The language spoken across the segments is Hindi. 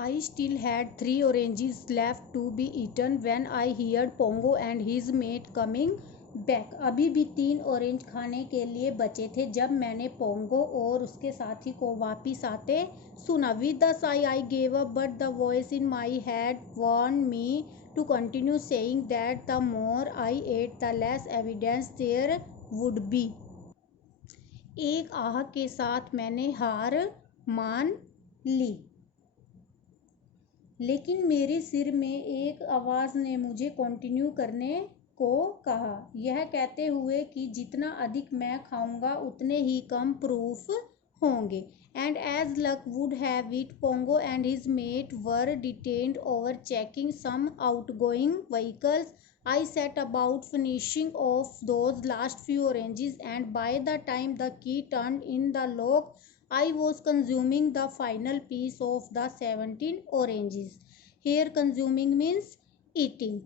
I still had 3 oranges left to be eaten when I heard Pongo and his mate coming back. अभी भी 3 ऑरेंज खाने के लिए बचे थे जब मैंने पोंगो और उसके साथी को वापिस आते सुना. With a sigh I gave up, but the voice in my head warned me to continue, saying that the more I ate the less evidence there would be. एक आह के साथ मैंने हार मान ली, लेकिन मेरे सिर में एक आवाज़ ने मुझे कंटिन्यू करने को कहा, यह कहते हुए कि जितना अधिक मैं खाऊंगा उतने ही कम प्रूफ होंगे. And as luck would have it, Pongo and his mate were detained over checking some outgoing vehicles. I set about finishing off those last few oranges, and by the time the key turned in the lock, I was consuming the final piece of the 17 oranges. Here consuming means eating.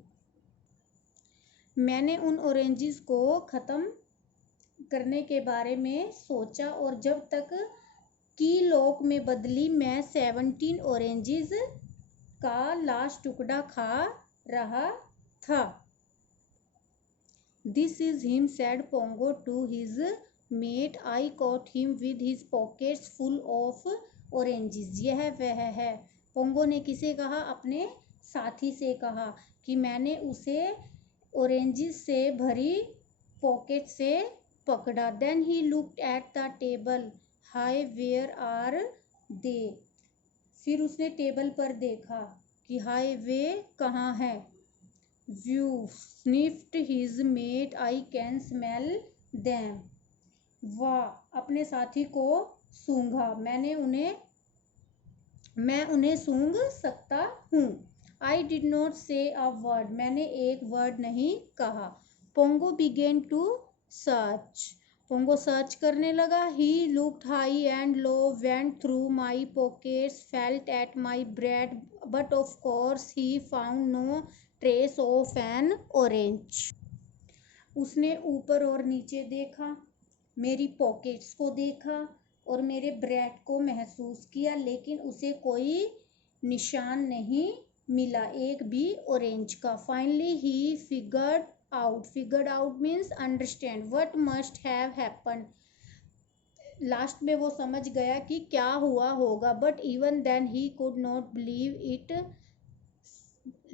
मैंने उन ऑरेंजेस को ख़त्म करने के बारे में सोचा और जब तक की लॉक में बदली मैं 17 ऑरेंजेस का लास्ट टुकड़ा खा रहा था. This is him, said Pongo to his mate. I caught him with his pockets full of oranges. यह वह है. पोंगो ने किसे कहा? अपने साथी से कहा कि मैंने उसे ऑरेंजेस से भरी पॉकेट से पकड़ा. Then he looked at the table. Hi, where are they? फिर उसने टेबल पर देखा कि हाय वे कहाँ है. You sniffed his mate. I can smell them. वाह, अपने साथी को सूंघा, मैं उन्हें सूंघ सकता हूँ. I did not say a word. मैंने एक वर्ड नहीं कहा. Pongo began to search. Pongo search करने लगा. He looked high and low, went through my pockets, felt at my bread, but of course he found no trace of an orange. उसने ऊपर और नीचे देखा, मेरी पॉकेट्स को देखा और मेरे ब्रेड को महसूस किया, लेकिन उसे कोई निशान नहीं मिला, एक भी ऑरेंज का. Finally he figured out means understand what must have happened. Last में वो समझ गया कि क्या हुआ होगा. But even then he could not believe it.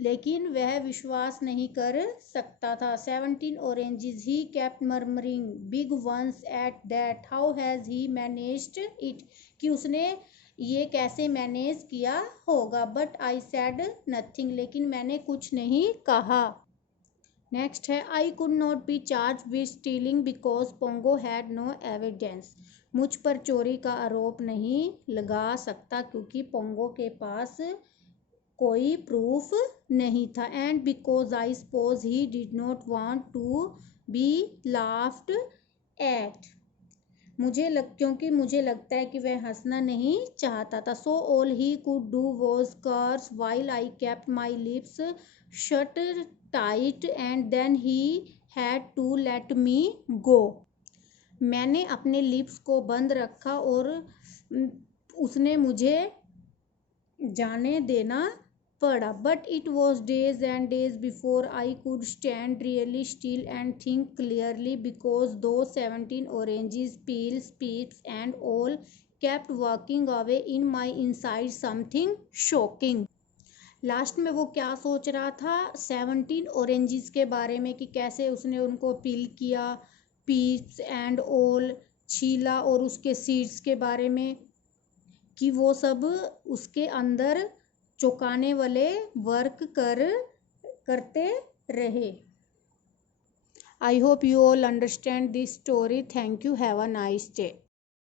लेकिन वह विश्वास नहीं कर सकता था. 17 oranges, he kept murmuring, big ones at that. How has he managed it? कि उसने ये कैसे मैनेज किया होगा. But I said nothing. लेकिन मैंने कुछ नहीं कहा. नेक्स्ट है, I could not be charged with stealing because Pongo had no evidence. मुझ पर चोरी का आरोप नहीं लगा सकता क्योंकि पोंगो के पास कोई प्रूफ नहीं था. And because I suppose he did not want to be laughed at. क्योंकि मुझे लगता है कि वह हंसना नहीं चाहता था. So all he could do was curse while I kept my lips shut tight, and then he had to let me go. मैंने अपने लिप्स को बंद रखा और उसने मुझे जाने देना पड़ा. But it was days and days before I could stand really still and think clearly, because those 17 oranges, peels, pips and all kept walking away in my inside something shocking. Last में वो क्या सोच रहा था? 17 ऑरेंजेस के बारे में कि कैसे उसने उनको पील किया, पीप्स एंड ऑल छीला, और उसके सीड्स के बारे में कि वो सब उसके अंदर चौंकाने वाले वर्क करते रहे. I hope you all understand this story. Thank you. Have a nice day.